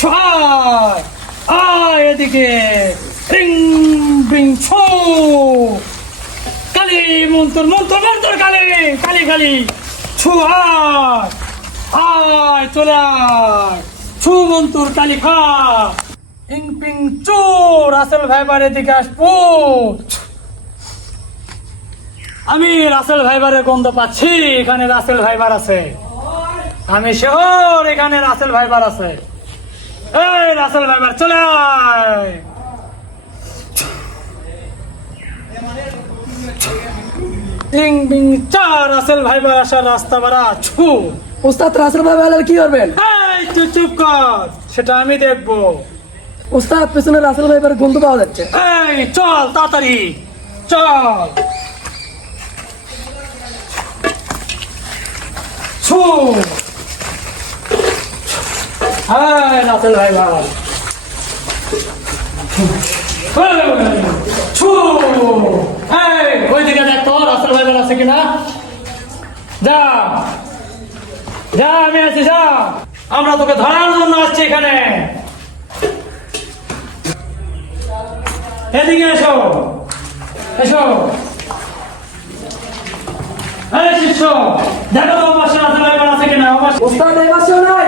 ছয়। আয় এদিকে রিং বিং ছো। কালি, মন্তর মন্তর মন্তর, কালি কালি কালি। ছু, আয়। আয়, চলে আয়। ছু, মন্তর, কালি, খা। ইং, পিং চোর আসল ভাইবার এদিকে আসব। আমি রাসেল ভাইবারের গন্ধ পাচ্ছি, এখানে রাসেল ভাইবার আছে। আমি শহর এখানে রাসেল ভাইবার আছে। এই রাসেল ভাইবার চলে টিং বিং চার রাসেল ভাইবার আসার রাস্তা বাড়া ছু। উস্তাদ রাসেল ভাই বেলার কি করবেন? এই তুই চুপ কর সেটা আমি দেখব। উস্তাদ পেছনে রাসেল ভাই গন্ধ পাওয়া যাচ্ছে। এই চল তাড়াতাড়ি চল। ছু। হ্যাঁ রাসেল ভাই ভাই ছু। এই ওই দিকে দেখ তো রাসেল ভাই ভাই আছে কিনা? যা। যা আমি আছি যা। আমরা তোকে ধরার জন্য আসছি এখানে। এদিকে এসো। এসো। এই শিষ্য দেখো তো আমার ভাই আছে কিনা? আমার উস্তাদ এই পাশেও নাই।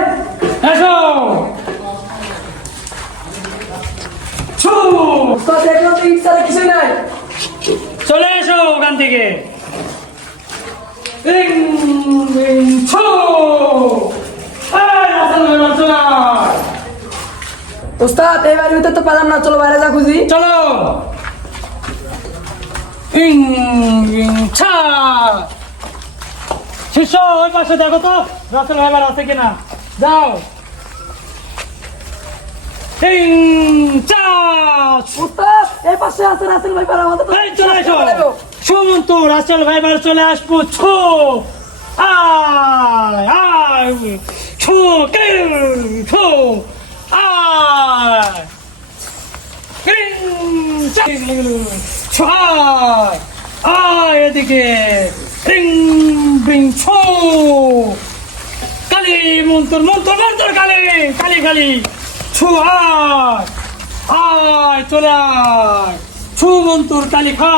এসো ছু উস্তাদ তো ছাড়া নাই। চলে এসো ওখান থেকে। উস্তাদ এই বাড়ির ভিতরে তো পেলাম না চলো বাইরে যা খুঁজি চলো। শিষ্য ওই পাশে দেখো তো রাসেল ভাইবার আছে কিনা। যাও ইং চা উস্তাদ এই পাশে আছে রাসেল ভাই পার আমাদের তো এই চলে এসো পালাবো। সুমন্ত রাসেল ভাইবার চলে আসব ছো। আয় আয় ছো ছো। আয়। ছয় আয়। এদিকে। রিং বিং ছো। কালি মন্তর মন্তর মন্তর কালি কালি কালি। ছু আয় আয় চলে আয় ছু মন্তর খা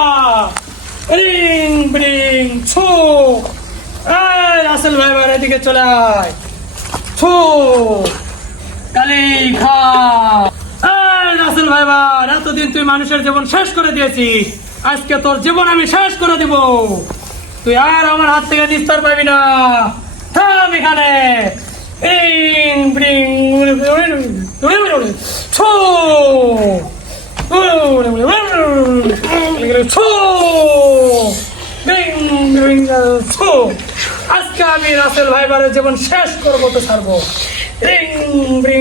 রিং বিং ছু। রাসেল ভাইবার এদিকে চলে আয়। ছু। এই, রাসেল ভাইবার, এতদিন তুই মানুষের জীবন শেষ করে দিয়েছিস। আজকে তোর জীবন আমি শেষ করে দিব। তুই আর আমার হাত থেকে নিস্তার পাবি না। থাম এখানে। ইং ব্রিং ব্রিং ব্রিং আজকে আমি রাসেল ভাইবারের জীবন শেষ করব তো সারবো রিং